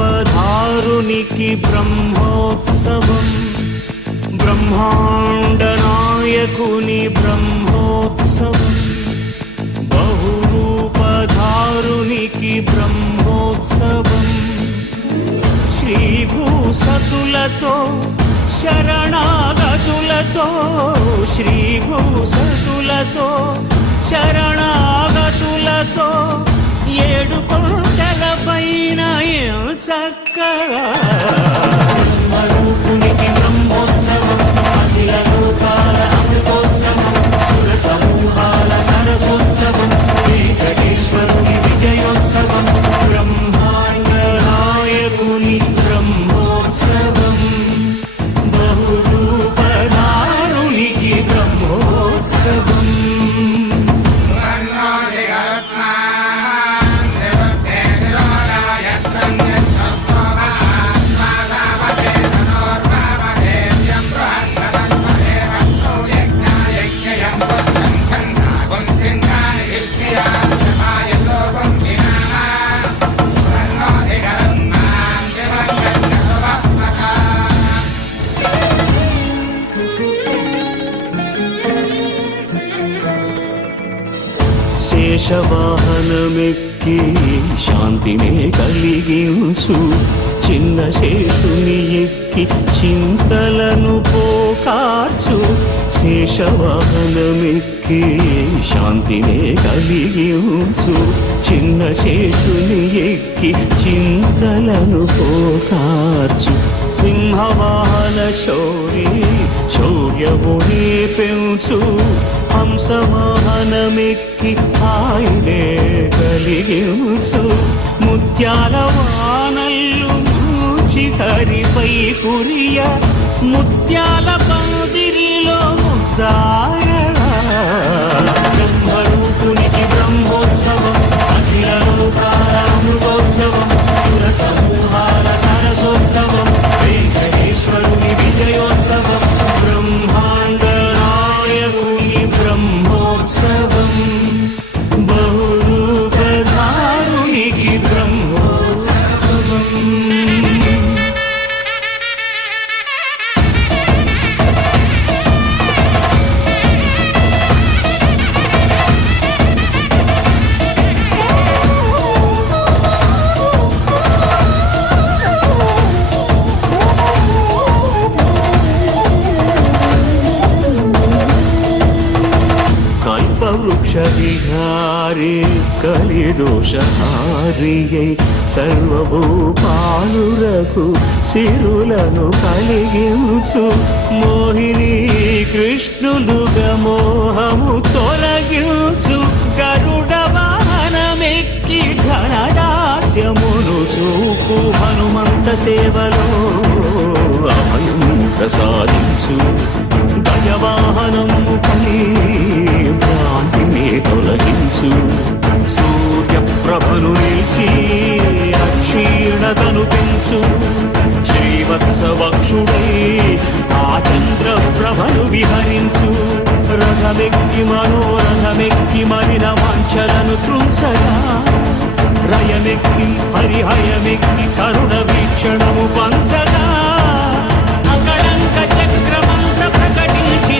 బహురూపధారునికి బ్రహ్మోత్సవం, బ్రహ్మాండ నాయకుని బ్రహ్మోత్సవం, బహురూపధారునికి బ్రహ్మోత్సవం. శ్రీభూసతులతో శరణాగతులతో, శ్రీభూసతులతో శరణాగతులతో 7 కొండల పైన చక్కగా బ్రహ్మరూపునికి బ్రహ్మోత్సవం, అఖిల లోకాల అమృతోత్సవం, సుర సమూహాల సరసోత్సవం, వెంకటేశ్వరుని విజయోత్సవం, బ్రహ్మాండ నాయకుని బ్రహ్మోత్సవం, బహురూపధారునికి బ్రహ్మోత్సవం. శేషవాహనమెక్కి శాంతినే కలిగించు, చిన్న శేషుని ఎక్కి చింతలను పోకార్చు. శేషవాహనమెక్కి శాంతినే కలిగించు, చిన్న శేషుని ఎక్కి చింతలను పోకార్చు. సింహవాహన శౌరి శౌర్యముని పెంచు, హంసవాహనమెక్కి హాయినే కలిగించు. ముత్యాల వానల్లు మూచి హరిపై కురియ, ముత్యాల పందిరిలో ముద్దాయలా. బ్రహ్మరూపునికి బ్రహ్మోత్సవం, అఖిల లోకాల అమృతోత్సవం, సుర సమూహాల సరసోత్సవం, వెంకటేశ్వరుని విజయోత్సవం, బ్రహ్మాండ నాయకుని బ్రహ్మోత్సవం, బహురూపధారునికి బ్రహ్మోత్సవం. వృక్షవిహారి కలిదోషహారియై సర్వభూపాలురకు సిరులను కలిగించు. మోహిని కృష్ణులుగా మోహము తొలగించు. గరుడ వాహనమెక్కి ఘనదాస్యమును చూపు, హనుమంత సేవలో అభయం ప్రసాదించు. గజవాహనము పై భ్రాంతిని తొలగించు. సూర్యప్రభను నిలిచి అక్షీణతను పెంచు. శ్రీవత్సవక్షుడై ఆ చంద్రప్రభను విహరించు. రథమెక్కి మనోరథమెక్కి మరిన వాంఛలను త్రుంచగా, రయమెక్కి హరిహయమెక్కి కరుణ వీక్షణము పంచగా, అకళంక చక్రమంత ప్రకటించి